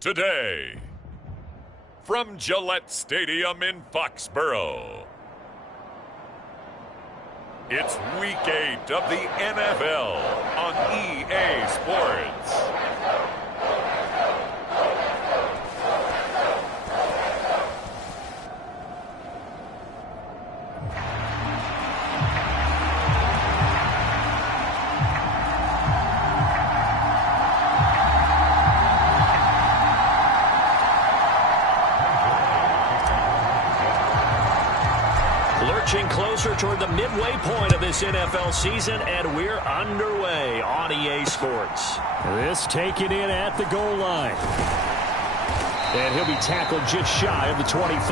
today. From Gillette Stadium in Foxborough, it's Week 8 of the NFL on EA Sports. Closer toward the midway point of this NFL season, and we're underway on EA Sports. This taken in at the goal line. And he'll be tackled just shy of the 25.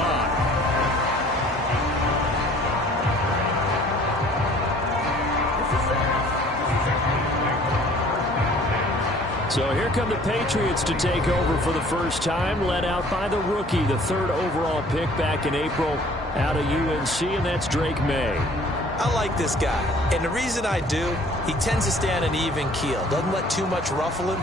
So here come the Patriots to take over for the first time, led out by the rookie, the third overall pick back in April out of UNC, and that's Drake May. I like this guy, and the reason I do, he tends to stay on an even keel, doesn't let too much ruffle him.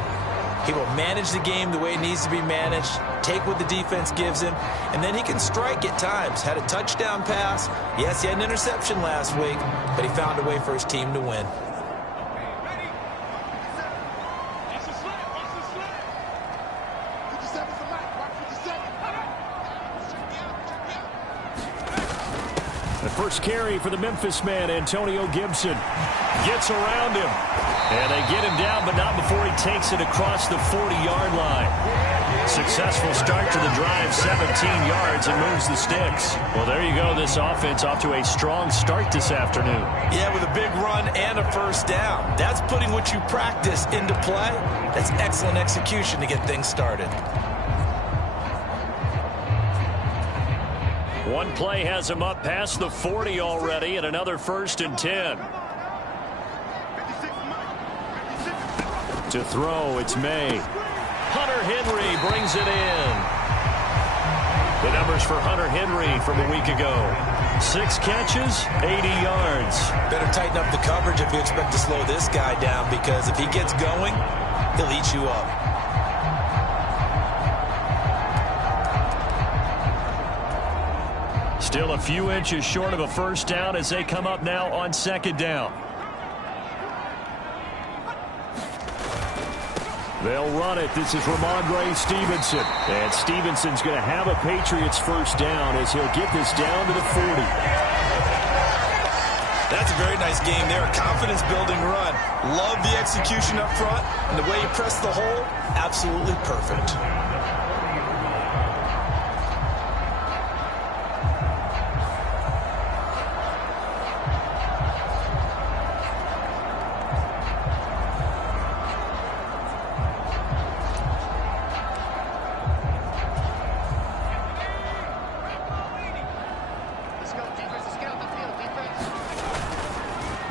He will manage the game the way it needs to be managed, take what the defense gives him, and then he can strike at times. Had a touchdown pass. Yes, he had an interception last week, but he found a way for his team to win. First carry for the Memphis man, Antonio Gibson. Gets around him. And they get him down, but not before he takes it across the 40-yard line. Successful start to the drive, 17 yards, and moves the sticks. Well, there you go. This offense off to a strong start this afternoon. Yeah, with a big run and a first down. That's putting what you practice into play. That's excellent execution to get things started. One play has him up past the 40 already, and another 1st and 10. To throw, it's May. Hunter Henry brings it in. The numbers for Hunter Henry from a week ago. 6 catches, 80 yards. Better tighten up the coverage if you expect to slow this guy down, because if he gets going, he'll eat you up. Still a few inches short of a first down as they come up now on 2nd down. They'll run it. This is Ramondre Stevenson. And Stevenson's going to have a Patriots first down as he'll get this down to the 40. That's a very nice game there. Confidence-building run. Love the execution up front. And the way you press the hole, absolutely perfect.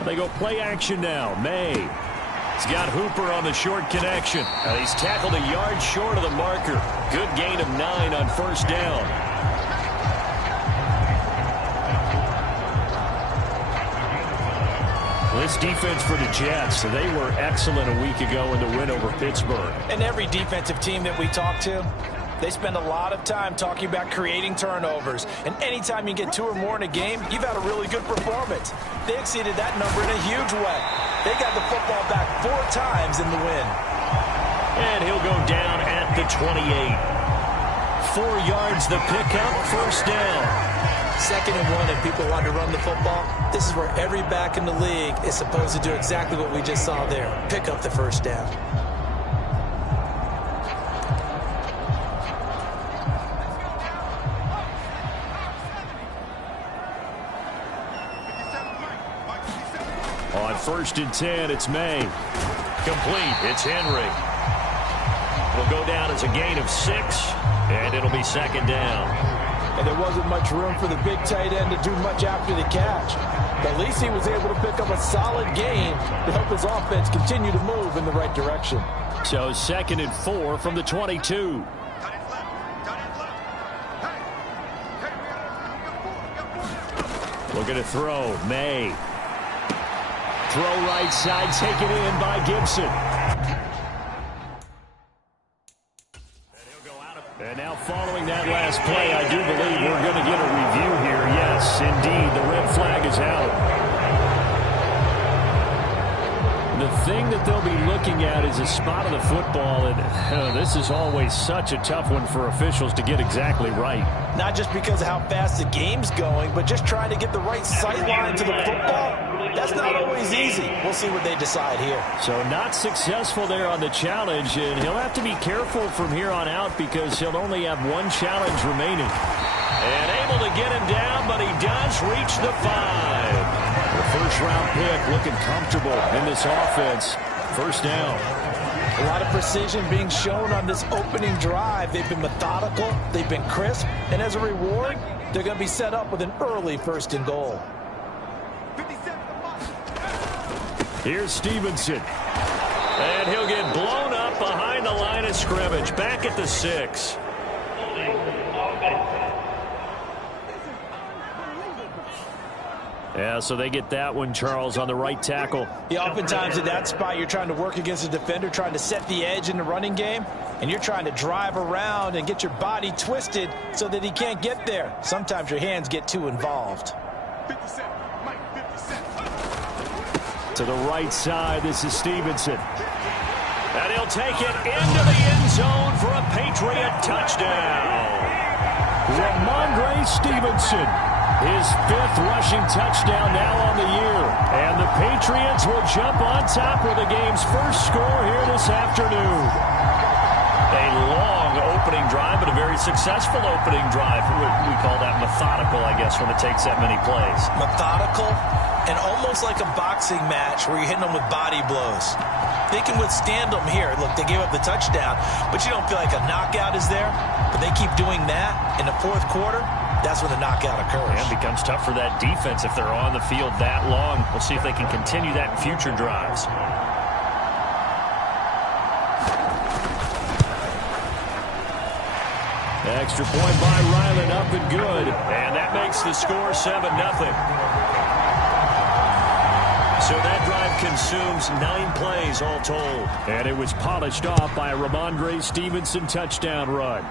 They go play action now. May. He's got Hooper on the short connection. He's tackled a yard short of the marker. Good gain of 9 on first down. This defense for the Jets, they were excellent a week ago in the win over Pittsburgh. And every defensive team that we talk to, they spend a lot of time talking about creating turnovers. And anytime you get 2 or more in a game, you've had a really good performance. They exceeded that number in a huge way. They got the football back 4 times in the win. And he'll go down at the 28. 4 yards the pickup, first down. 2nd and 1, if people want to run the football, this is where every back in the league is supposed to do exactly what we just saw there. Pick up the first down. On 1st and 10, it's May. Complete. It's Henry. It'll go down as a gain of 6, and it'll be 2nd down. And there wasn't much room for the big tight end to do much after the catch. But at least he was able to pick up a solid gain to help his offense continue to move in the right direction. So 2nd and 4 from the 22. Looking to throw. May. Throw right side, taken in by Gibson. And he'll go And now following that last play, I do believe we're going to get a review here. Yes, indeed, the red flag is out. The thing that they'll be looking at is a spot of the football, and this is always such a tough one for officials to get exactly right. Not just because of how fast the game's going, but just trying to get the right sight line to the football. That's not always easy. We'll see what they decide here. So not successful there on the challenge, and he'll have to be careful from here on out because he'll only have one challenge remaining. And able to get him down, but he does reach the 5. The first-round pick looking comfortable in this offense. First down. A lot of precision being shown on this opening drive. They've been methodical, they've been crisp, and as a reward, they're going to be set up with an early 1st and goal. Here's Stevenson. And he'll get blown up behind the line of scrimmage. Back at the 6. Yeah, so they get that one, Charles, on the right tackle. Yeah, oftentimes in that spot, you're trying to work against a defender, trying to set the edge in the running game, and you're trying to drive around and get your body twisted so that he can't get there. Sometimes your hands get too involved. 57, Mike, 57. To the right side, this is Stevenson. And he'll take it into the end zone for a Patriot touchdown. Ramondre Stevenson. His 5th rushing touchdown now on the year. And the Patriots will jump on top with the game's first score here this afternoon. A long opening drive, but a very successful opening drive. We call that methodical, I guess, when it takes that many plays. Methodical and almost like a boxing match where you're hitting them with body blows. They can withstand them here. Look, they gave up the touchdown, but you don't feel like a knockout is there. But they keep doing that in the 4th quarter. That's when the knockout occurs. And it becomes tough for that defense if they're on the field that long. We'll see if they can continue that in future drives. Extra point by Ryland, up and good. And that makes the score 7-0. So that drive consumes 9 plays all told. And it was polished off by a Ramondre Stevenson touchdown run.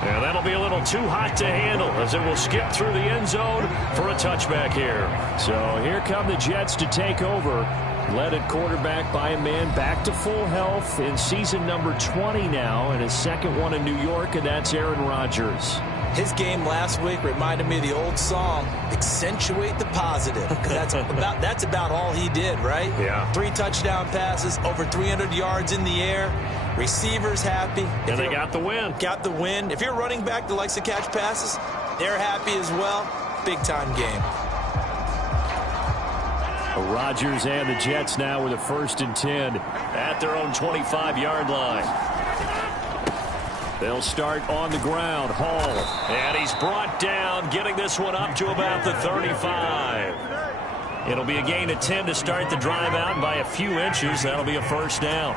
And that'll be a little too hot to handle as it will skip through the end zone for a touchback here. So here come the Jets to take over. Led at quarterback by a man back to full health in season number 20 now, and his 2nd one in New York, and that's Aaron Rodgers. His game last week reminded me of the old song, Accentuate the Positive. Because that's about all he did, right? Yeah. 3 touchdown passes, over 300 yards in the air. Receivers happy. And they got the win. Got the win. If you're running back that likes to catch passes, they're happy as well. Big-time game. Rodgers and the Jets now with a 1st and 10 at their own 25-yard line. They'll start on the ground. Hall. And he's brought down, getting this one up to about the 35. It'll be a gain of 10 to start the drive out, and by a few inches, that'll be a 1st down.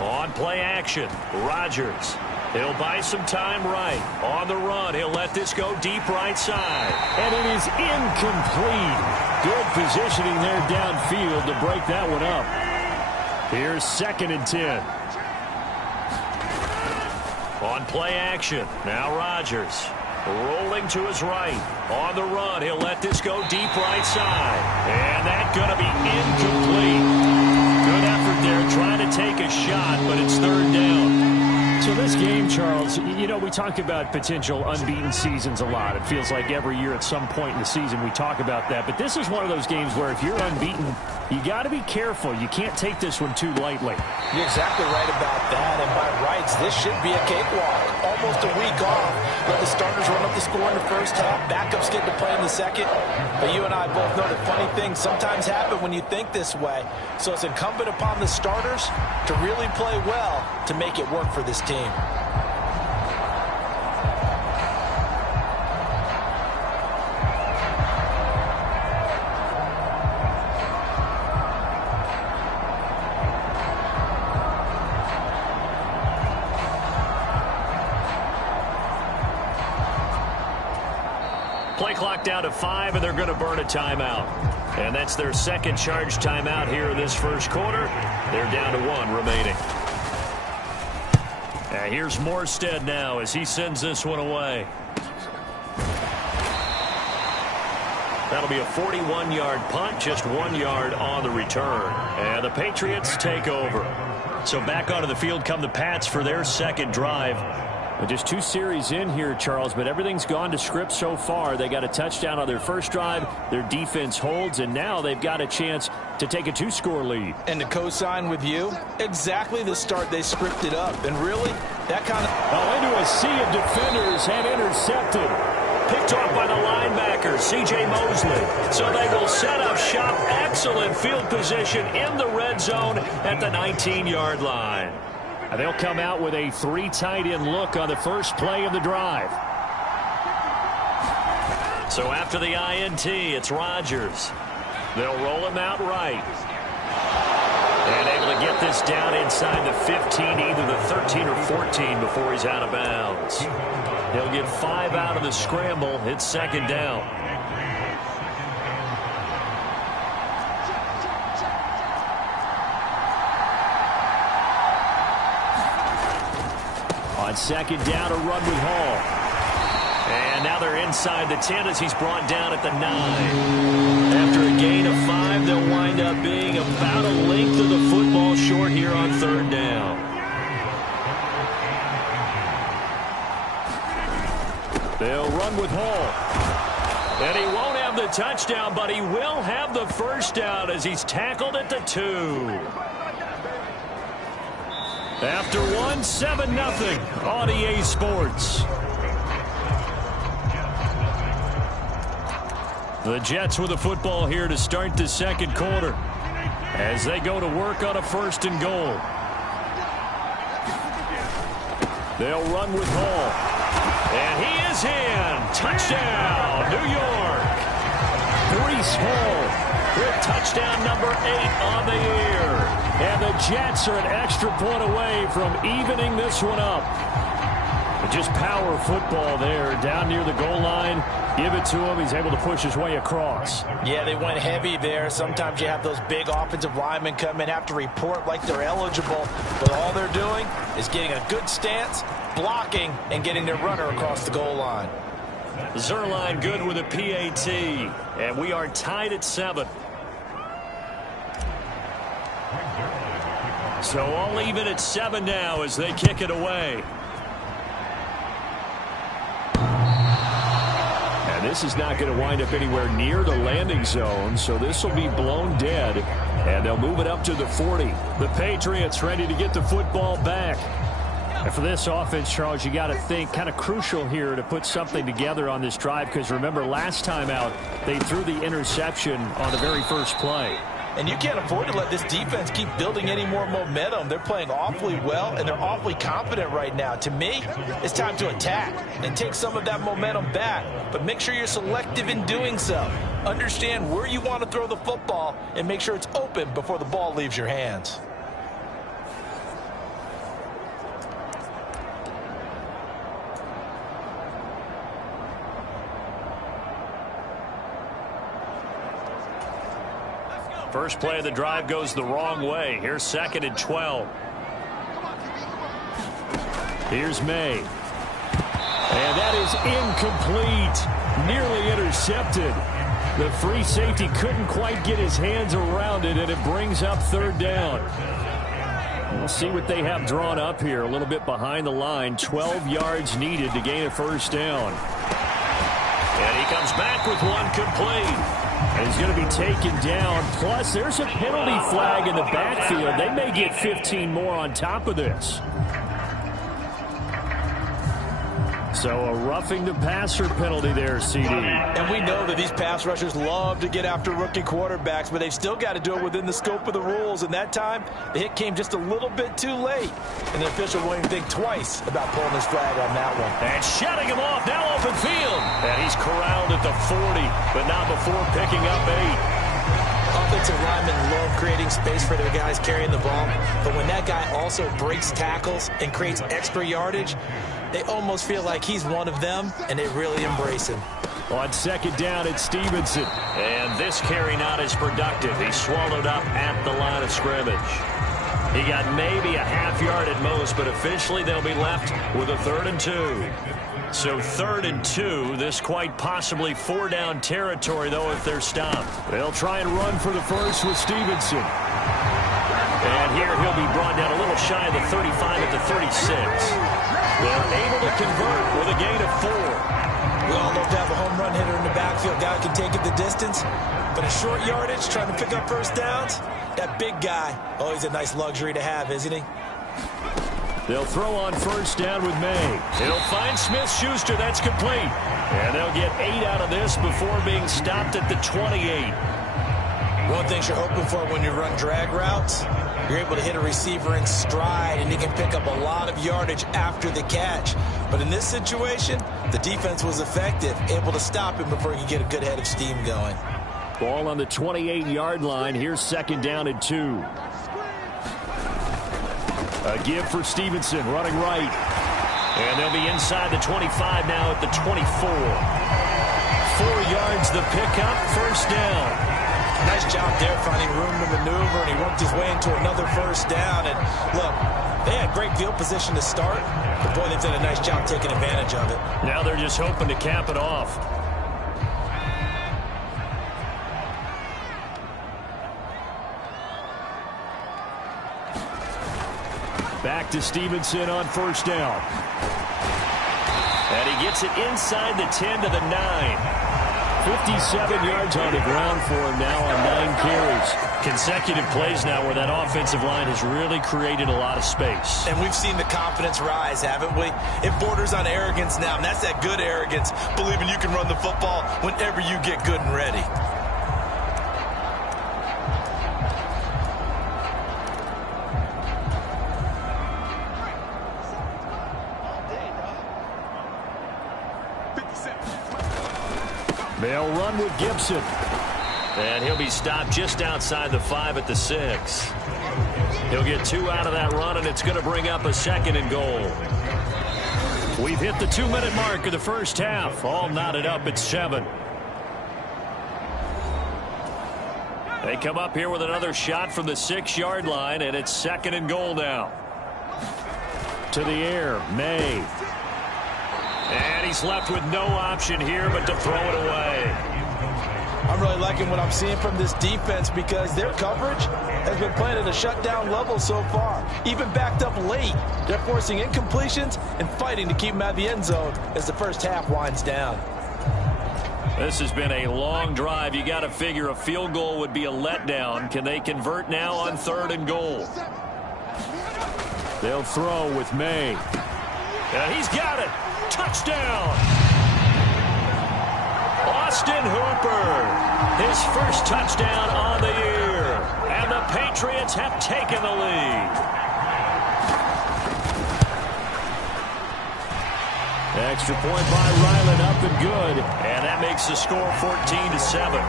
On play action, Rodgers. He'll buy some time right. On the run, he'll let this go deep right side. And it is incomplete. Good positioning there downfield to break that one up. Here's 2nd and 10. On play action, now Rodgers. Rolling to his right. On the run, he'll let this go deep right side. And that's going to be incomplete. Good effort there, trying to take a shot, but it's 3rd down. So this game, Charles, you know, we talk about potential unbeaten seasons a lot. It feels like every year at some point in the season we talk about that. But this is one of those games where if you're unbeaten, you got to be careful. You can't take this one too lightly. You're exactly right about that. And by rights, this should be a cakewalk. Almost a week off. Let the starters run up the score in the 1st half. Backups get to play in the 2nd. But you and I both know that funny things sometimes happen when you think this way. So it's incumbent upon the starters to really play well to make it work for this team. Play clock clock down to 5, and they're going to burn a timeout. And that's their second charge timeout here in this first quarter. They're down to 1 remaining. Here's Morstead now as he sends this one away. That'll be a 41-yard punt, just 1 yard on the return. And the Patriots take over. So back onto the field come the Pats for their second drive. Just 2 series in here, Charles, but everything's gone to script so far. They got a touchdown on their first drive. Their defense holds, and now they've got a chance to take a 2-score lead. And to co-sign with you, exactly the start they scripted up. And really, that kind of... into a sea of defenders and intercepted. Picked off by the linebacker, C.J. Mosley. So they will set up shop. Excellent field position in the red zone at the 19-yard line. And they'll come out with a 3 tight end look on the first play of the drive. So after the INT, it's Rodgers. They'll roll him out right. And able to get this down inside the 15, either the 13 or 14 before he's out of bounds. He'll get 5 out of the scramble. It's second down. On second down, a run with Hall. And now they're inside the 10 as he's brought down at the 9. After a gain of 5, they'll wind up being about a length of the football short here on third down. They'll run with Hall. And he won't have the touchdown, but he will have the first down as he's tackled at the 2. After 1, 7-0 on EA Sports. The Jets with the football here to start the second quarter as they go to work on a 1st and goal. They'll run with Hall. And he is in. Touchdown, New York. Breece Hall with touchdown number 8 on the year. And the Jets are an extra point away from evening this one up. But just power football there down near the goal line. Give it to him. He's able to push his way across. Yeah, they went heavy there. Sometimes you have those big offensive linemen come in, have to report like they're eligible. But all they're doing is getting a good stance, blocking, and getting their runner across the goal line. Zerline good with a PAT. And we are tied at 7. So all even at 7 now as they kick it away. And this is not going to wind up anywhere near the landing zone, so this will be blown dead. And they'll move it up to the 40. The Patriots ready to get the football back. And for this offense, Charles, you got to think kind of crucial here to put something together on this drive, because remember last time out they threw the interception on the very first play. And you can't afford to let this defense keep building any more momentum. They're playing awfully well, and they're awfully confident right now. To me, it's time to attack and take some of that momentum back. But make sure you're selective in doing so. Understand where you want to throw the football and make sure it's open before the ball leaves your hands. First play of the drive goes the wrong way. Here's 2nd and 12. Here's May. And that is incomplete. Nearly intercepted. The free safety couldn't quite get his hands around it, and it brings up 3rd down. We'll see what they have drawn up here. A little bit behind the line. 12 yards needed to gain a 1st down. And he comes back with one complete. And he's going to be taken down. Plus, there's a penalty flag in the backfield. They may get 15 more on top of this. So a roughing the passer penalty there, CD. And we know that these pass rushers love to get after rookie quarterbacks, but they've still got to do it within the scope of the rules. And that time, the hit came just a little bit too late. And the official won't even think twice about pulling his flag on that one. And shutting him off, now open field. And he's corralled at the 40, but not before picking up 8. Offensive linemen love creating space for their guys carrying the ball, but when that guy also breaks tackles and creates extra yardage, they almost feel like he's one of them, and they really embrace him. On second down, it's Stevenson. And this carry not as productive. He's swallowed up at the line of scrimmage. He got maybe a half yard at most, but officially they'll be left with a 3rd and 2. So 3rd and 2, this quite possibly 4-down territory, though, if they're stopped. They'll try and run for the first with Stevenson. And here he'll be brought down a little shy of the 35 at the 36. They're able to convert with a gain of 4. We all love to have a home run hitter in the backfield. Guy can take it the distance. But a short yardage, trying to pick up first downs, that big guy, always a nice luxury to have, isn't he? They'll throw on first down with May. He'll find Smith-Schuster. That's complete. And they'll get 8 out of this before being stopped at the 28. One thing you're hoping for when you run drag routes, you're able to hit a receiver in stride, and he can pick up a lot of yardage after the catch. But in this situation, the defense was effective, able to stop him before he could get a good head of steam going. Ball on the 28-yard line. Here's second down and 2. A give for Stevenson, running right. And they'll be inside the 25 now at the 24. 4 yards the pickup, first down. Nice job there finding room to maneuver, and he worked his way into another first down. And look, they had great field position to start, but boy, they've done a nice job taking advantage of it. Now they're just hoping to cap it off. Back to Stevenson on first down. And he gets it inside the 10 to the 9. 57 yards on the ground for him now on 9 carries. Consecutive plays now where that offensive line has really created a lot of space. And we've seen the confidence rise, haven't we? It borders on arrogance now, and that's that good arrogance, believing you can run the football whenever you get good and ready. They'll run with Gibson. And he'll be stopped just outside the 5 at the 6. He'll get 2 out of that run, and it's going to bring up a 2nd and goal. We've hit the 2-minute mark of the first half. All knotted up at 7. They come up here with another shot from the 6-yard line, and it's 2nd and goal now. To the air, May. And he's left with no option here but to throw it away. I'm really liking what I'm seeing from this defense because their coverage has been playing at a shutdown level so far. Even backed up late, they're forcing incompletions and fighting to keep them out of the end zone as the first half winds down. This has been a long drive. You got to figure a field goal would be a letdown. Can they convert now on 3rd and goal? They'll throw with May. And he's got it. Touchdown! Austin Hooper, his first touchdown on the year. And the Patriots have taken the lead. Extra point by Ryland, up and good. And that makes the score 14-7.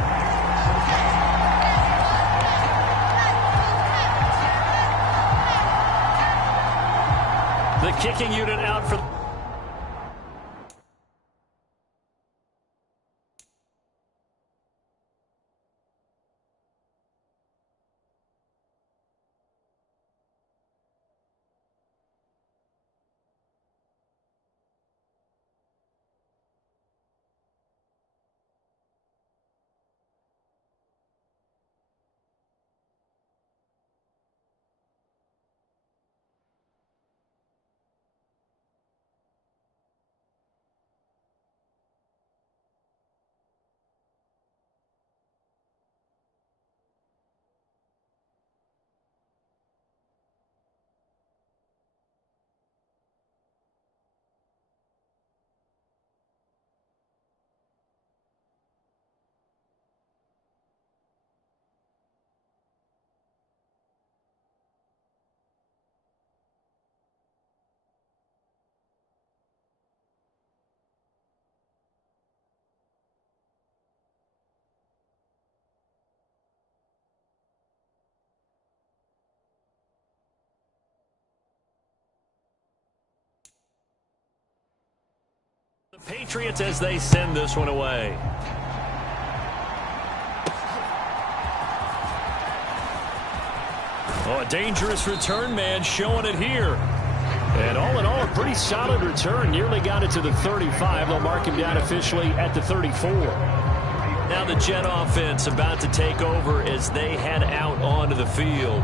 The kicking unit out for... Patriots as they send this one away. Oh, a dangerous return man showing it here. And all in all, a pretty solid return. Nearly got it to the 35. They'll mark him down officially at the 34. Now the Jet offense about to take over as they head out onto the field.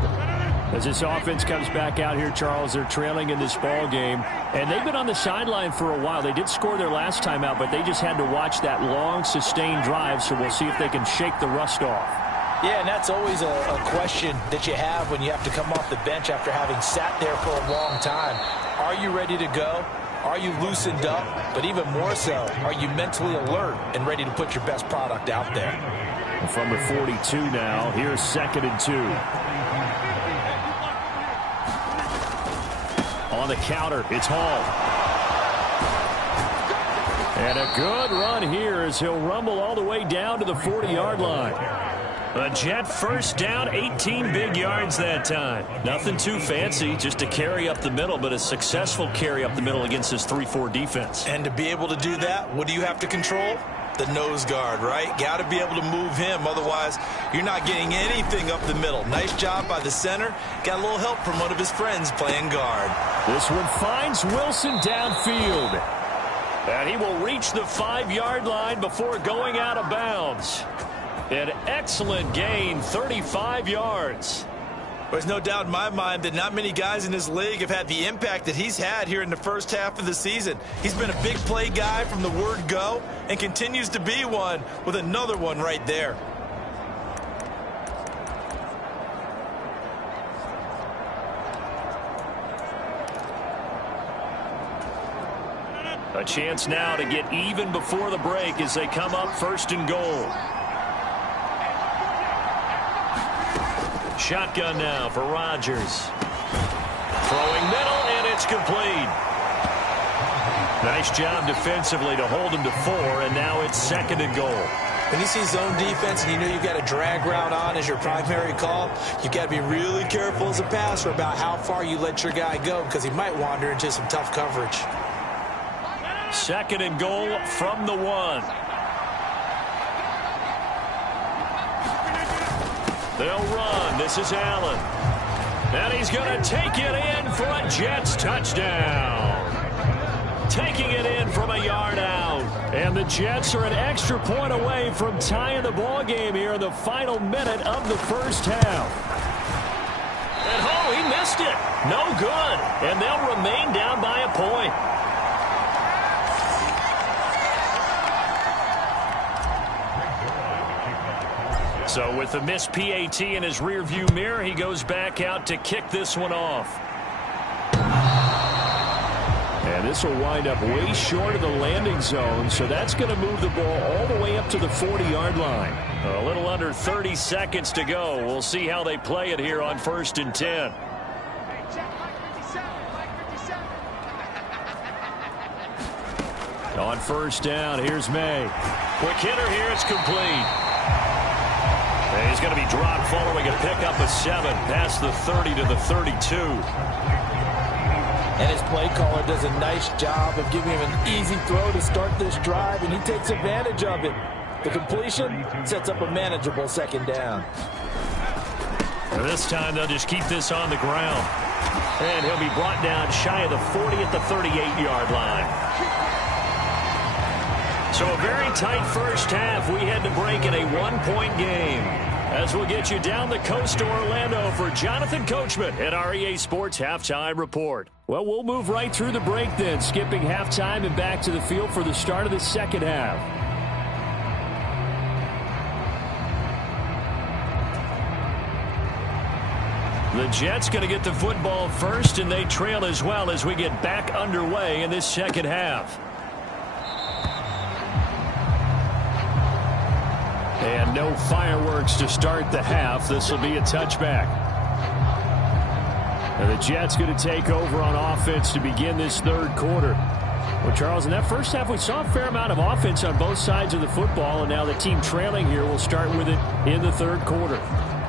As this offense comes back out here, Charles, they're trailing in this ball game. And they've been on the sideline for a while. They did score their last time out, but they just had to watch that long, sustained drive. So we'll see if they can shake the rust off. Yeah, and that's always a question that you have when you have to come off the bench after having sat there for a long time. Are you ready to go? Are you loosened up? But even more so, are you mentally alert and ready to put your best product out there? From the 42 now, here's 2nd and 2. On the counter, it's Hall. And a good run here as he'll rumble all the way down to the 40-yard line. A Jet first down, 18 big yards that time. Nothing too fancy, just a carry up the middle, but a successful carry up the middle against this 3-4 defense. And to be able to do that, what do you have to control? The nose guard, right? Got to be able to move him. Otherwise, you're not getting anything up the middle. Nice job by the center. Got a little help from one of his friends playing guard. This one finds Wilson downfield. And he will reach the 5-yard line before going out of bounds. An excellent gain, 35 yards. There's no doubt in my mind that not many guys in this league have had the impact that he's had here in the first half of the season. He's been a big play guy from the word go and continues to be one with another one right there. A chance now to get even before the break as they come up 1st and goal. Shotgun now for Rodgers. Throwing middle, and it's complete. Nice job defensively to hold him to 4, and now it's 2nd and goal. When you see zone defense and you know you've got a drag route on as your primary call, you've got to be really careful as a passer about how far you let your guy go because he might wander into some tough coverage. 2nd and goal from the 1. They'll run. This is Allen. And he's going to take it in for a Jets touchdown. Taking it in from a yard out. And the Jets are an extra point away from tying the ball game here in the final minute of the first half. And oh, he missed it. No good. And they'll remain down by a point. So with the missed PAT in his rearview mirror, he goes back out to kick this one off. And this will wind up way short of the landing zone, so that's going to move the ball all the way up to the 40-yard line. A little under 30 seconds to go. We'll see how they play it here on 1st and 10. On 1st down, here's May. Quick hitter here, it's complete. And he's going to be dropped following a pickup of 7 past the 30 to the 32. And his play caller does a nice job of giving him an easy throw to start this drive, and he takes advantage of it. The completion sets up a manageable 2nd down. And this time they'll just keep this on the ground. And he'll be brought down shy of the 40 at the 38-yard line. So a very tight first half. We had to break in a 1-point game. As we'll get you down the coast to Orlando for Jonathan Coachman at our EA Sports Halftime Report. Well, we'll move right through the break then, skipping halftime and back to the field for the start of the second half. The Jets going to get the football first, and they trail as well as we get back underway in this second half. And no fireworks to start the half. This will be a touchback. And the Jets going to take over on offense to begin this 3rd quarter. Well, Charles, in that first half, we saw a fair amount of offense on both sides of the football, and now the team trailing here will start with it in the 3rd quarter.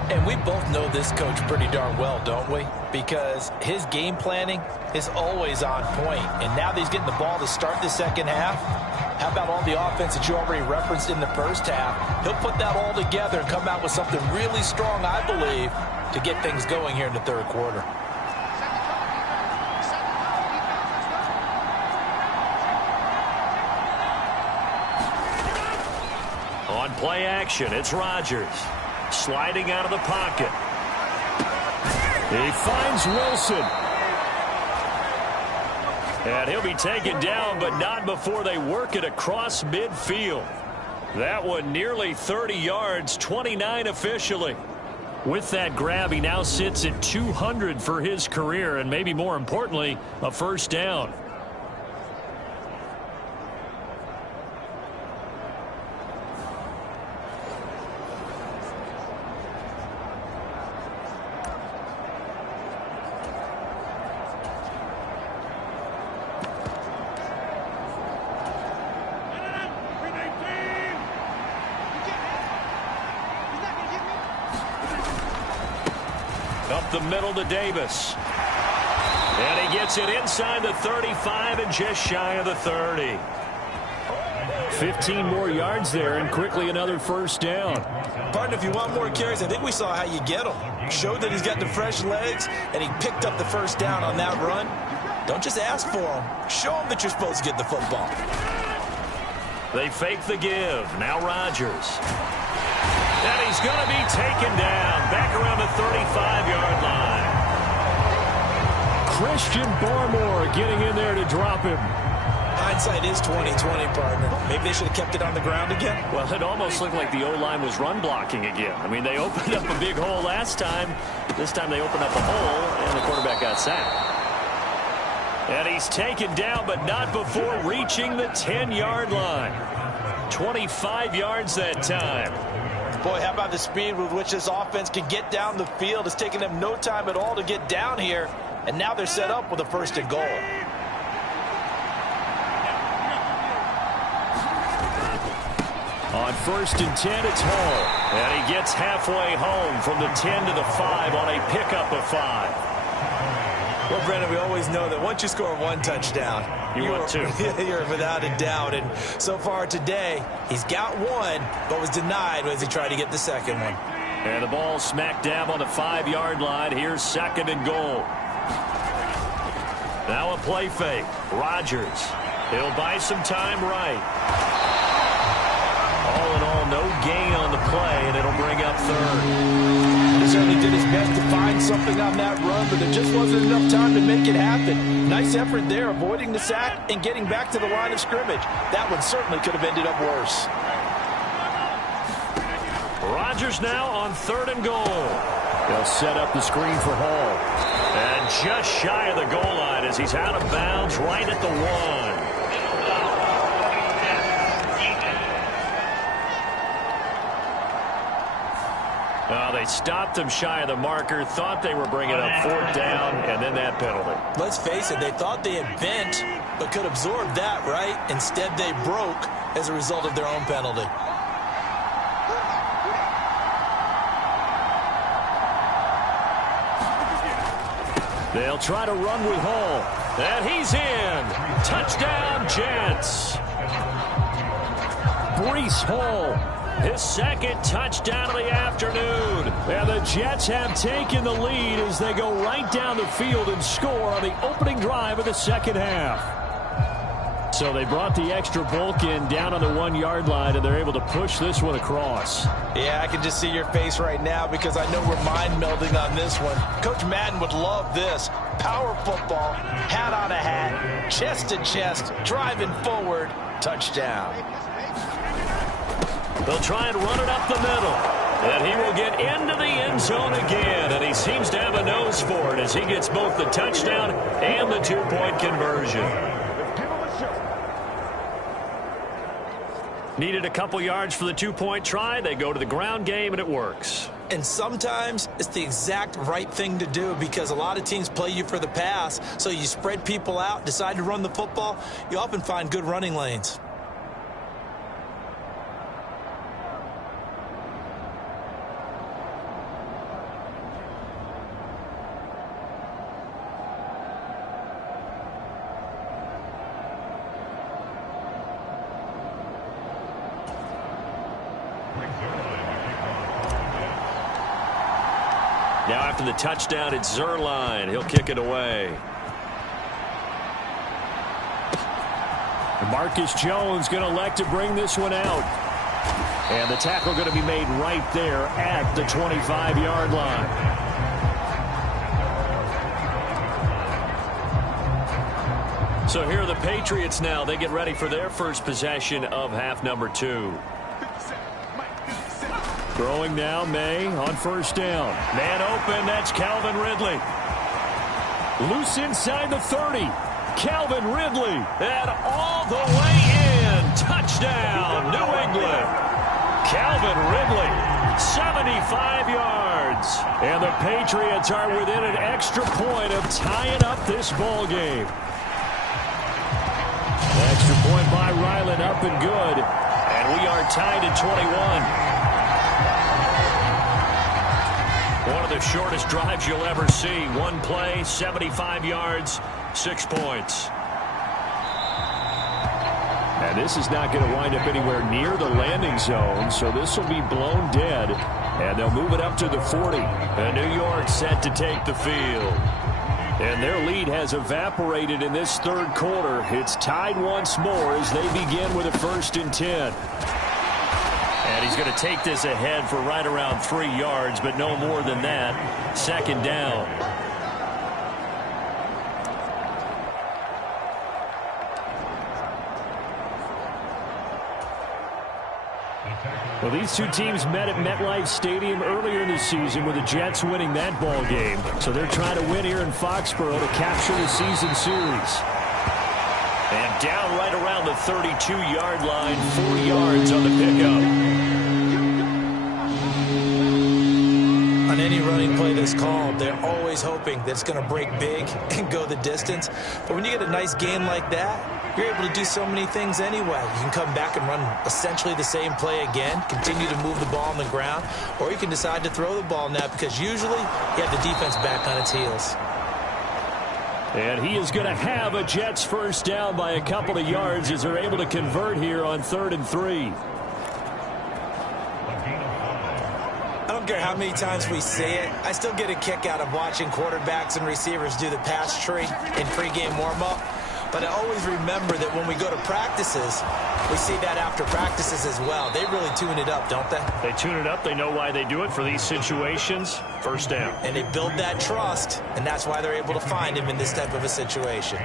And we both know this coach pretty darn well, don't we? Because his game planning is always on point. And now that he's getting the ball to start the second half, how about all the offense that you already referenced in the first half? He'll put that all together and come out with something really strong, I believe, to get things going here in the third quarter. On play action, it's Rodgers. Sliding out of the pocket. He finds Wilson. And he'll be taken down, but not before they work it across midfield. That one nearly 30 yards, 29 officially. With that grab, he now sits at 200 for his career, and maybe more importantly, a first down. Up the middle to Davis. And he gets it inside the 35 and just shy of the 30. 15 more yards there and quickly another first down. Partner, if you want more carries, I think we saw how you get them. Showed that he's got the fresh legs, and he picked up the first down on that run. Don't just ask for him. Show him that you're supposed to get the football. They fake the give. Now Rodgers. And he's going to be taken down back around the 35-yard line. Christian Barmore getting in there to drop him. Hindsight is 20/20, partner. Maybe they should have kept it on the ground again. Well, it almost looked like the O-line was run blocking again. I mean, they opened up a big hole last time. This time they opened up a hole, and the quarterback got sacked. And he's taken down, but not before reaching the 10-yard line. 25 yards that time. Boy, how about the speed with which this offense can get down the field? It's taken them no time at all to get down here, and now they're set up with a first and goal. On 1st and 10, it's Hall. And he gets halfway home from the 10 to the 5 on a pickup of 5. Well, Brendan, we always know that once you score one touchdown, want two. You're without a doubt. And so far today, he's got one, but was denied as he tried to get the second one. And the ball smack dab on the 5-yard line. Here's 2nd and goal. Now a play fake. Rodgers. He'll buy some time right. All in all, no gain on the play, and it'll bring up 3rd. He certainly did his best to find something on that run, but there just wasn't enough time to make it happen. Nice effort there, avoiding the sack and getting back to the line of scrimmage. That one certainly could have ended up worse. Rodgers now on 3rd and goal. They'll set up the screen for Hall. And just shy of the goal line as he's out of bounds right at the 1. They stopped him shy of the marker, thought they were bringing up 4th down, and then that penalty. Let's face it, they thought they had bent, but could absorb that, right? Instead, they broke as a result of their own penalty. They'll try to run with Hall. And he's in. Touchdown, Jets. Breece Hall. His 2nd touchdown of the afternoon. And the Jets have taken the lead as they go right down the field and score on the opening drive of the second half. So they brought the extra bulk in down on the 1-yard line, and they're able to push this one across. Yeah, I can just see your face right now because I know we're mind melding on this one. Coach Madden would love this. Power football, hat on a hat, chest to chest, driving forward, touchdown. They'll try and run it up the middle. And he will get into the end zone again. And he seems to have a nose for it as he gets both the touchdown and the 2-point conversion. Needed a couple yards for the 2-point try. They go to the ground game, and it works. And sometimes it's the exact right thing to do because a lot of teams play you for the pass. So you spread people out, decide to run the football. You often find good running lanes. Now after the touchdown, it's Zerline. He'll kick it away. Marcus Jones going to elect to bring this one out. And the tackle going to be made right there at the 25-yard line. So here are the Patriots now. They get ready for their first possession of half number 2. Throwing now, May on first down. Man open, that's Calvin Ridley. Loose inside the 30. Calvin Ridley. And all the way in. Touchdown, New England. Calvin Ridley, 75 yards. And the Patriots are within an extra point of tying up this ball game. Extra point by Ryland, up and good. And we are tied at 21. One of the shortest drives you'll ever see. One play, 75 yards, 6 points. And this is not going to wind up anywhere near the landing zone, so this will be blown dead. And they'll move it up to the 40. And New York set to take the field. And their lead has evaporated in this third quarter. It's tied once more as they begin with a 1st and 10. And he's going to take this ahead for right around 3 yards, but no more than that. 2nd down. Well, these two teams met at MetLife Stadium earlier in the season with the Jets winning that ball game. So they're trying to win here in Foxborough to capture the season series. And down right around the 32-yard line, 4 yards on the pickup. On any running play that's called, they're always hoping that it's going to break big and go the distance. But when you get a nice gain like that, you're able to do so many things anyway. You can come back and run essentially the same play again, continue to move the ball on the ground, or you can decide to throw the ball now because usually you have the defense back on its heels. And he is going to have a Jets first down by a couple of yards as they're able to convert here on 3rd and 3. I don't care how many times we see it. I still get a kick out of watching quarterbacks and receivers do the pass tree in pregame warm-up. But I always remember that when we go to practices, we see that after practices as well. They really tune it up, don't they? They tune it up. They know why they do it for these situations. First down. And they build that trust, and that's why they're able to find him in this type of a situation.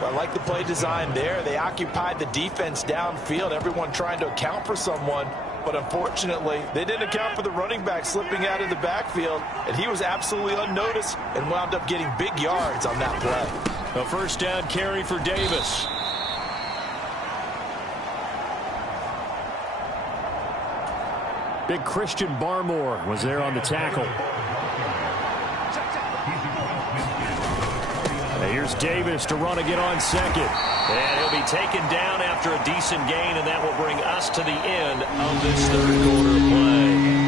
Well, I like the play design there. They occupied the defense downfield, everyone trying to account for someone. But unfortunately, they didn't account for the running back slipping out of the backfield, and he was absolutely unnoticed and wound up getting big yards on that play. A first down carry for Davis. Big Christian Barmore was there on the tackle. And here's Davis to run again on 2nd. And he'll be taken down after a decent gain, and that will bring us to the end of this 3rd quarter of play.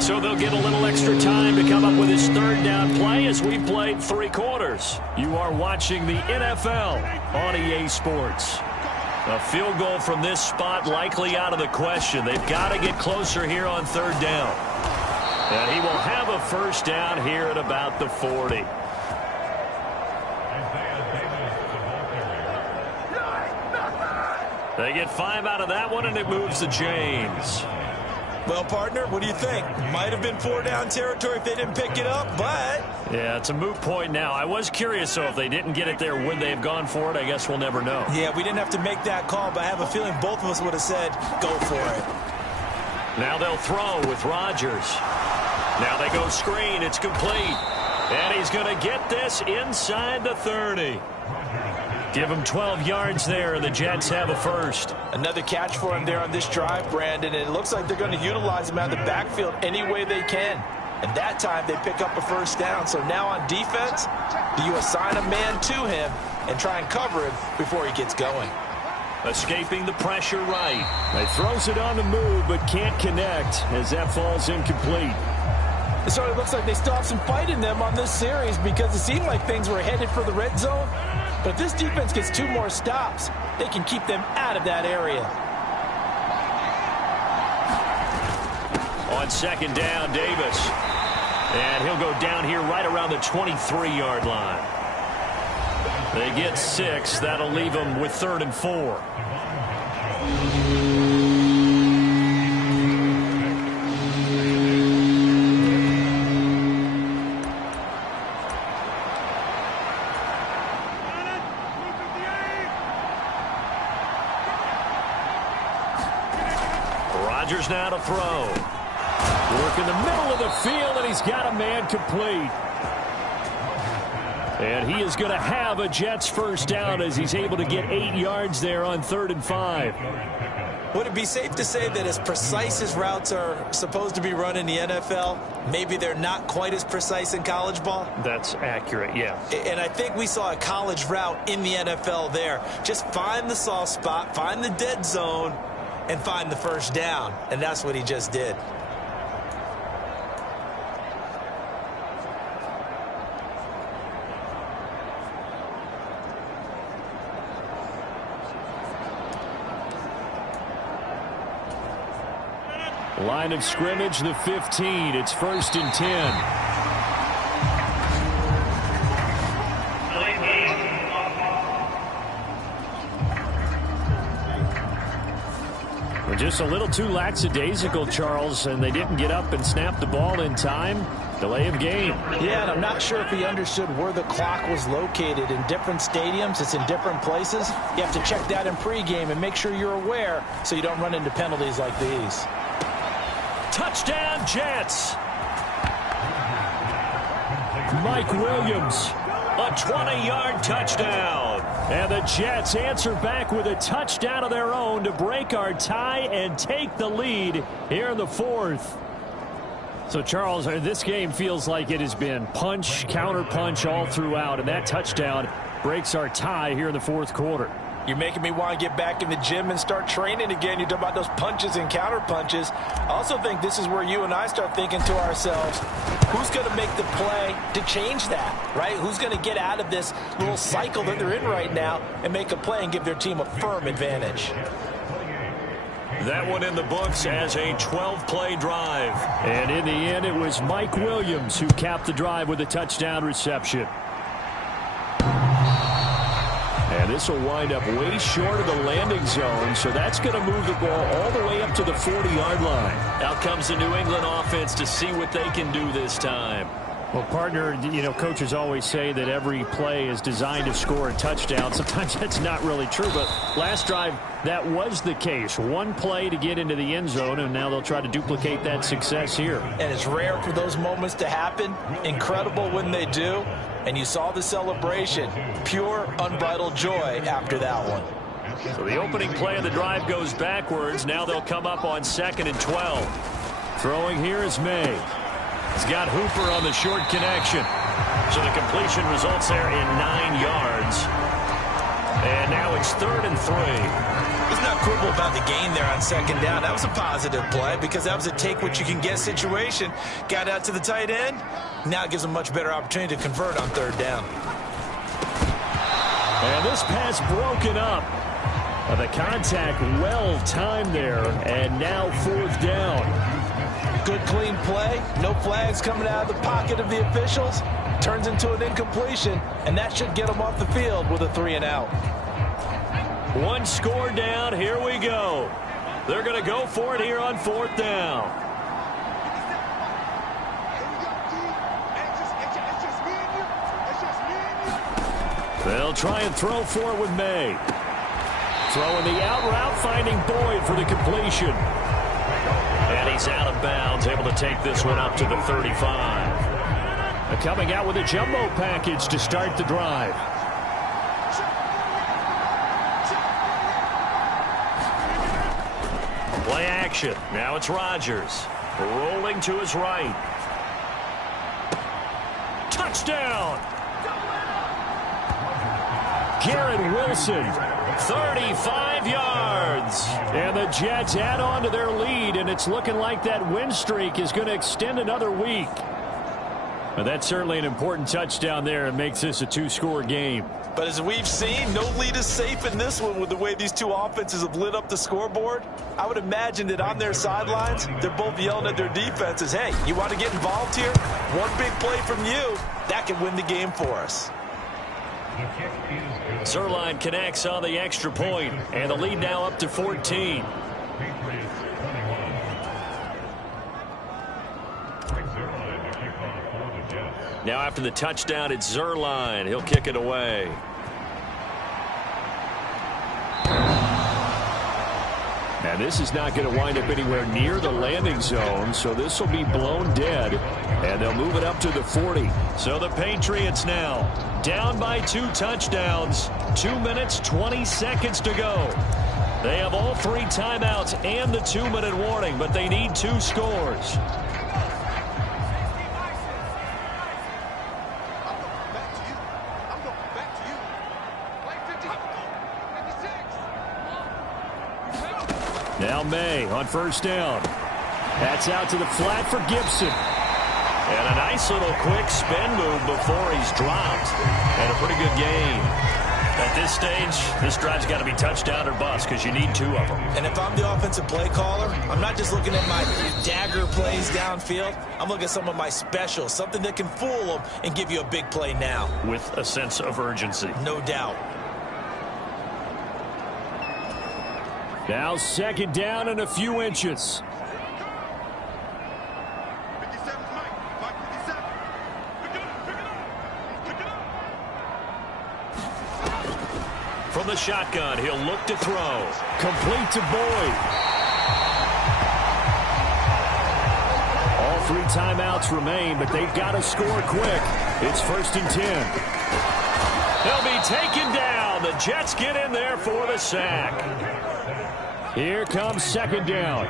So they'll get a little extra time to come up with his 3rd down play as we've played 3 quarters. You are watching the NFL on EA Sports. A field goal from this spot likely out of the question. They've got to get closer here on 3rd down. And he will have a first down here at about the 40. They get 5 out of that one, and it moves to James. Well, partner, what do you think? Might have been 4 down territory if they didn't pick it up, but... Yeah, it's a moot point now. I was curious, though, if they didn't get it there, would they have gone for it? I guess we'll never know. Yeah, we didn't have to make that call, but I have a feeling both of us would have said, go for it. Now they'll throw with Rodgers. Now they go screen. It's complete. And he's going to get this inside the 30. Give him 12 yards there, and the Jets have a first. Another catch for him there on this drive, Brandon, and it looks like they're going to utilize him out of the backfield any way they can. And that time they pick up a first down. So now on defense, do you assign a man to him and try and cover him before he gets going? Escaping the pressure right. He throws it on the move, but can't connect as that falls incomplete. It sort of looks like they still have some fight in them on this series because it seemed like things were headed for the red zone. But if this defense gets 2 more stops, they can keep them out of that area. On 2nd down, Davis. And he'll go down here right around the 23-yard line. They get 6. That'll leave them with 3rd and 4. Rodgers now to throw. Work in the middle of the field, and he's got a man complete. And he is going to have a Jets first down as he's able to get 8 yards there on 3rd and 5. Would it be safe to say that as precise as routes are supposed to be run in the NFL, maybe they're not quite as precise in college ball? That's accurate, yeah. And I think we saw a college route in the NFL there. Just find the soft spot, find the dead zone, and find the first down. And that's what he just did. Line of scrimmage, the 15. It's 1st and 10. Just a little too lackadaisical, Charles, and they didn't get up and snap the ball in time. Delay of game. Yeah, and I'm not sure if he understood where the clock was located. In different stadiums, it's in different places. You have to check that in pregame and make sure you're aware so you don't run into penalties like these. Touchdown, Jets. Mike Williams, a 20-yard touchdown. And the Jets answer back with a touchdown of their own to break our tie and take the lead here in the 4th. So, Charles, this game feels like it has been punch, counter-punch all throughout, and that touchdown breaks our tie here in the 4th quarter. You're making me want to get back in the gym and start training again. You talk about those punches and counter punches. I also think this is where you and I start thinking to ourselves, who's going to make the play to change that, right? Who's going to get out of this little cycle that they're in right now and make a play and give their team a firm advantage? That one in the books as a 12-play drive. And in the end, it was Mike Williams who capped the drive with a touchdown reception. And this will wind up way short of the landing zone, so that's going to move the ball all the way up to the 40-yard line. Out comes the New England offense to see what they can do this time. Well, partner, you know, coaches always say that every play is designed to score a touchdown. Sometimes that's not really true, but last drive, that was the case. One play to get into the end zone, and now they'll try to duplicate that success here. And it's rare for those moments to happen. Incredible when they do. And you saw the celebration. Pure, unbridled joy after that one. So the opening play of the drive goes backwards. Now they'll come up on 2nd and 12. Throwing here is May. He's got Hooper on the short connection. So the completion results there in 9 yards. And now it's 3rd and 3. Let's not quibble about the gain there on 2nd down. That was a positive play because that was a take-what-you-can-get situation. Got out to the tight end. Now it gives them a much better opportunity to convert on 3rd down. And this pass broken up. The contact well timed there. And now 4th down. Good, clean play. No flags coming out of the pocket of the officials. Turns into an incompletion, and that should get them off the field with a 3-and-out. One score down. Here we go. They're going to go for it here on 4th down. They'll try and throw for it with May. Throwing the out route, finding Boyd for the completion. And he's out of bounds, able to take this one up to the 35. Coming out with a jumbo package to start the drive. Play action. Now it's Rodgers. Rolling to his right. Touchdown! Garrett Wilson, 35 yards. And the Jets add on to their lead, and it's looking like that win streak is going to extend another week. But that's certainly an important touchdown there. It makes this a two-score game. But as we've seen, no lead is safe in this one with the way these two offenses have lit up the scoreboard. I would imagine that on their sidelines, they're both yelling at their defenses, hey, you want to get involved here? One big play from you, that can win the game for us. Zerline connects on the extra point, and the lead now up to 14. Now after the touchdown, it's Zerline. He'll kick it away. And this is not going to wind up anywhere near the landing zone, so this will be blown dead, and they'll move it up to the 40. So the Patriots now down by 2 touchdowns, 2 minutes, 20 seconds to go. They have all 3 timeouts and the 2-minute warning, but they need 2 scores. Now May on first down. That's out to the flat for Gibson. And a nice little quick spin move before he's dropped. And a pretty good game. At this stage, this drive's got to be touchdown or bust because you need 2 of them. And if I'm the offensive play caller, I'm not just looking at my dagger plays downfield. I'm looking at some of my specials, something that can fool them and give you a big play now. With a sense of urgency. No doubt. Now second down and a few inches. 57's Mike. Mike 57. Pick it up. Pick it up. From the shotgun, he'll look to throw. Complete to Boyd. All 3 timeouts remain, but they've got to score quick. It's 1st and 10. He'll be taken down. The Jets get in there for the sack. Here comes second down.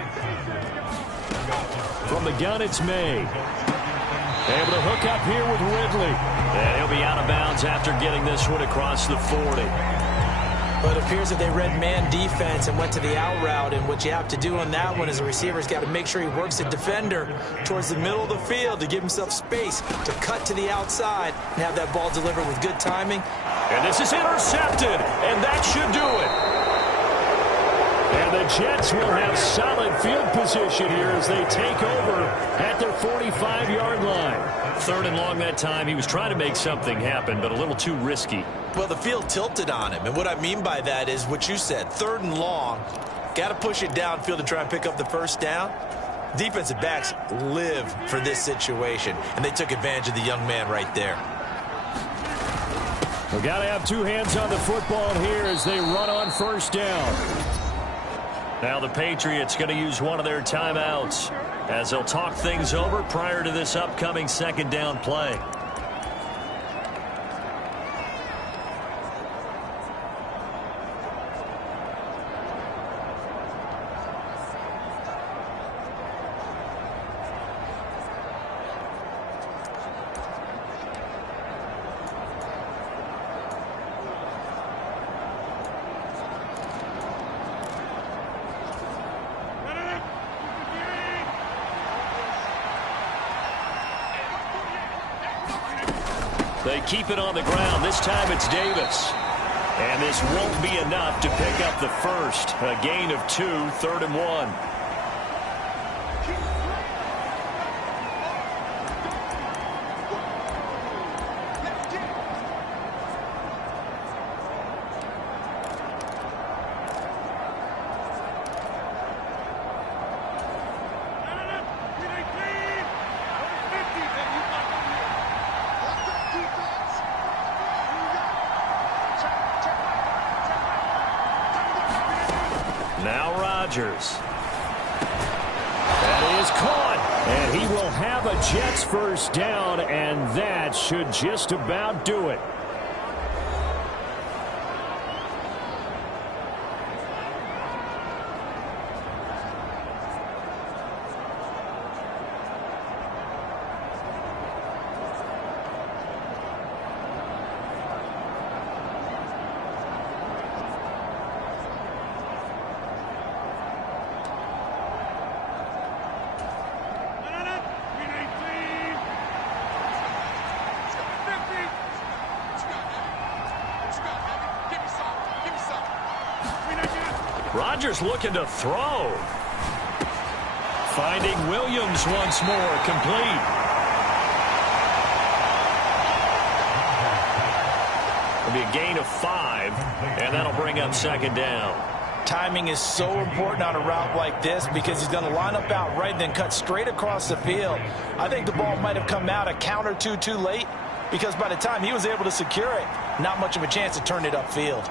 From the gun, it's May. Able to hook up here with Ridley. And he'll be out of bounds after getting this one across the 40. But it appears that they read man defense and went to the out route, and what you have to do on that one is the receiver's got to make sure he works the defender towards the middle of the field to give himself space to cut to the outside and have that ball delivered with good timing. And this is intercepted, and that should do it. And the Jets will have solid field position here as they take over at their 45-yard line. 3rd and long that time. He was trying to make something happen, but a little too risky. Well, the field tilted on him, and what I mean by that is what you said, 3rd and long. Got to push it downfield to try and pick up the first down. Defensive backs live for this situation, and they took advantage of the young man right there. We've got to have 2 hands on the football here as they run on first down. Now the Patriots going to use one of their timeouts as they'll talk things over prior to this upcoming second down play. They keep it on the ground. This time it's Davis. And this won't be enough to pick up the first. A gain of 2, 3rd and 1. Now Rodgers. That is caught. And he will have a Jets first down, and that should just about do it. Rodgers looking to throw. Finding Williams once more, complete. It'll be a gain of 5, and that'll bring up second down. Timing is so important on a route like this because he's going to line up out right and then cut straight across the field. I think the ball might have come out a count or two too late because by the time he was able to secure it, not much of a chance to turn it upfield.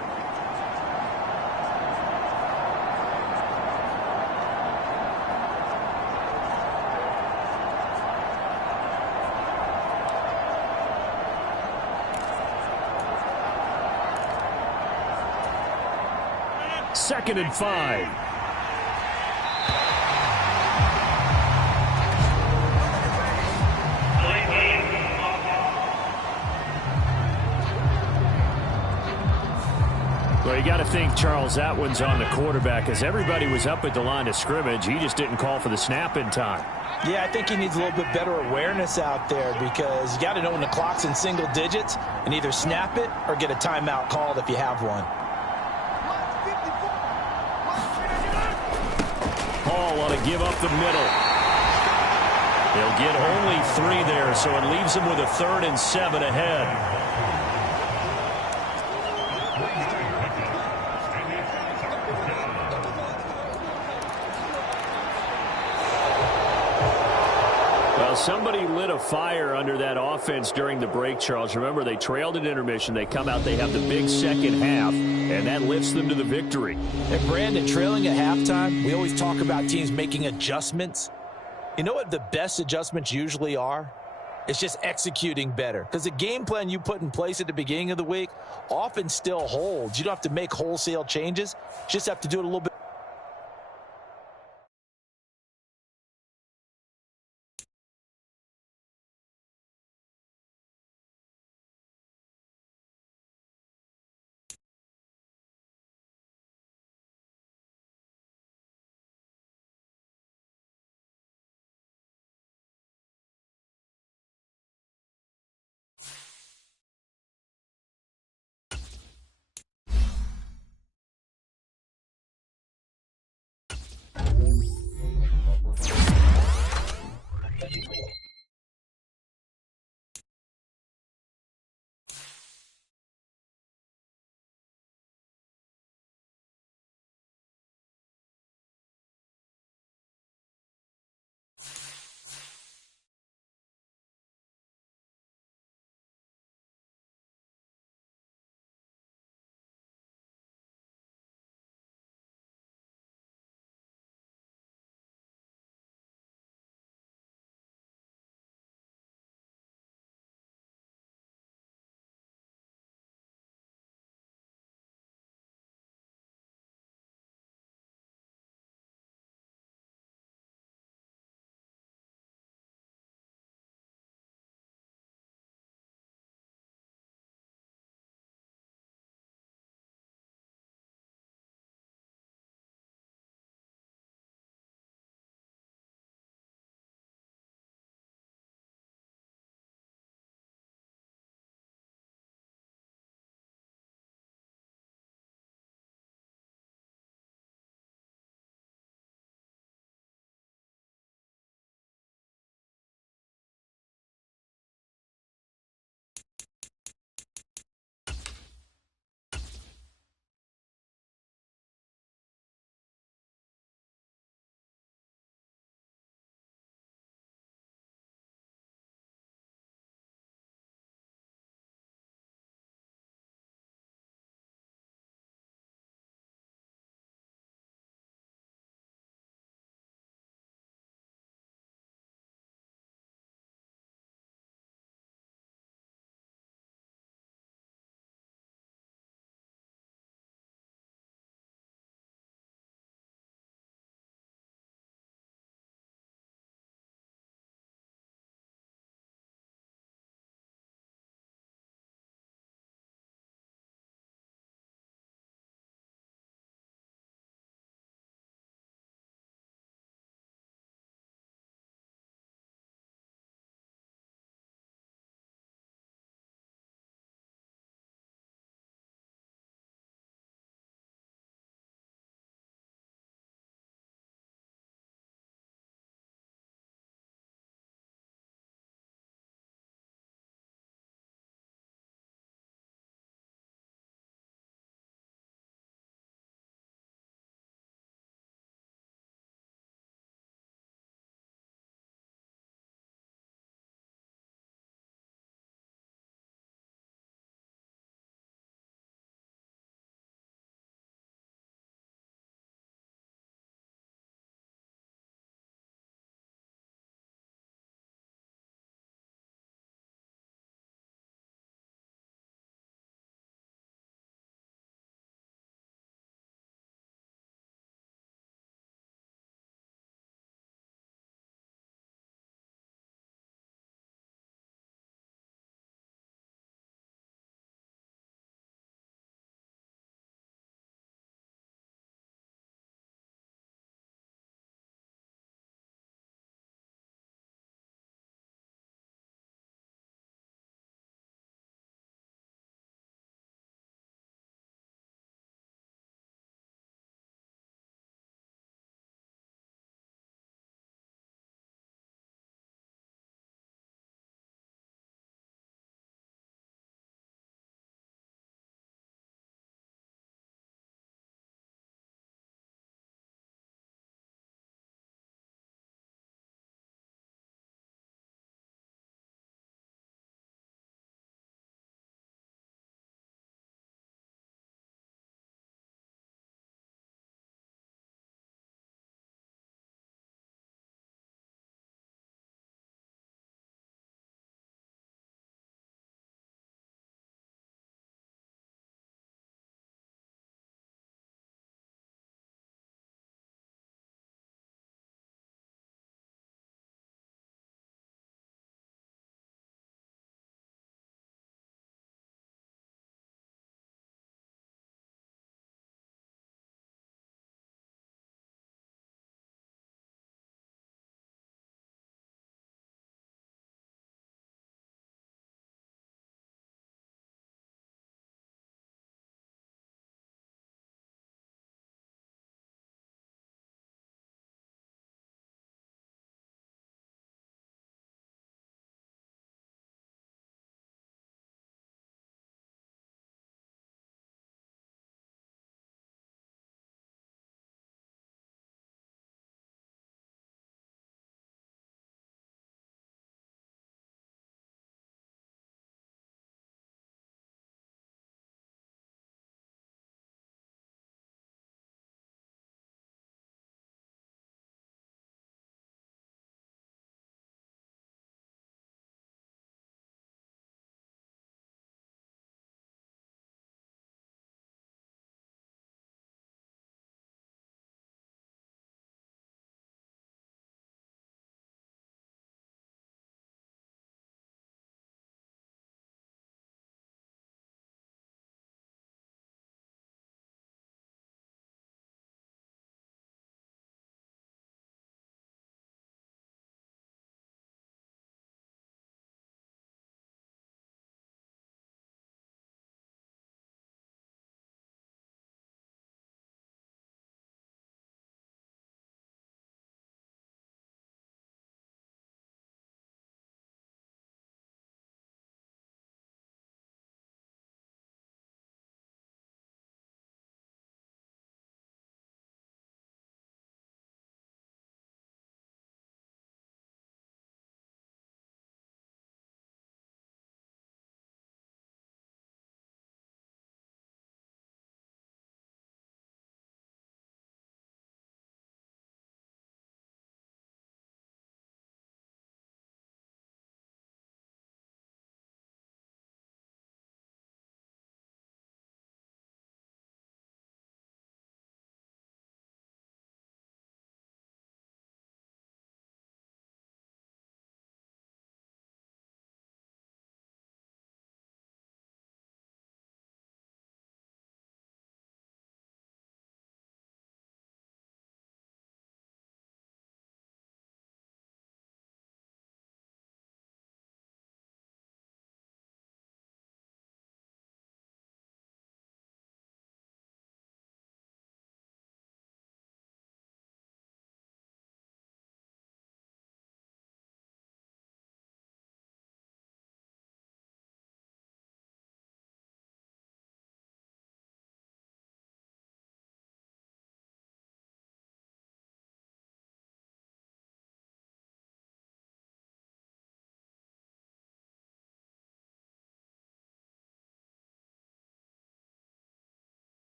Second and 5. Well, you got to think, Charles, that one's on the quarterback as everybody was up at the line of scrimmage. He just didn't call for the snap in time. Yeah, I think he needs a little bit better awareness out there because you got to know when the clock's in single digits and either snap it or get a timeout called if you have one. Paul want to give up the middle. They'll get only 3 there, so it leaves them with a 3rd and 7 ahead. Well, somebody lit a fire under that offense during the break, Charles. Remember, they trailed at intermission. They come out, they have the big second half, and that lifts them to the victory. And Brandon, trailing at halftime, we always talk about teams making adjustments. You know what the best adjustments usually are? It's just executing better. Because the game plan you put in place at the beginning of the week often still holds. You don't have to make wholesale changes. You just have to do it a little bit.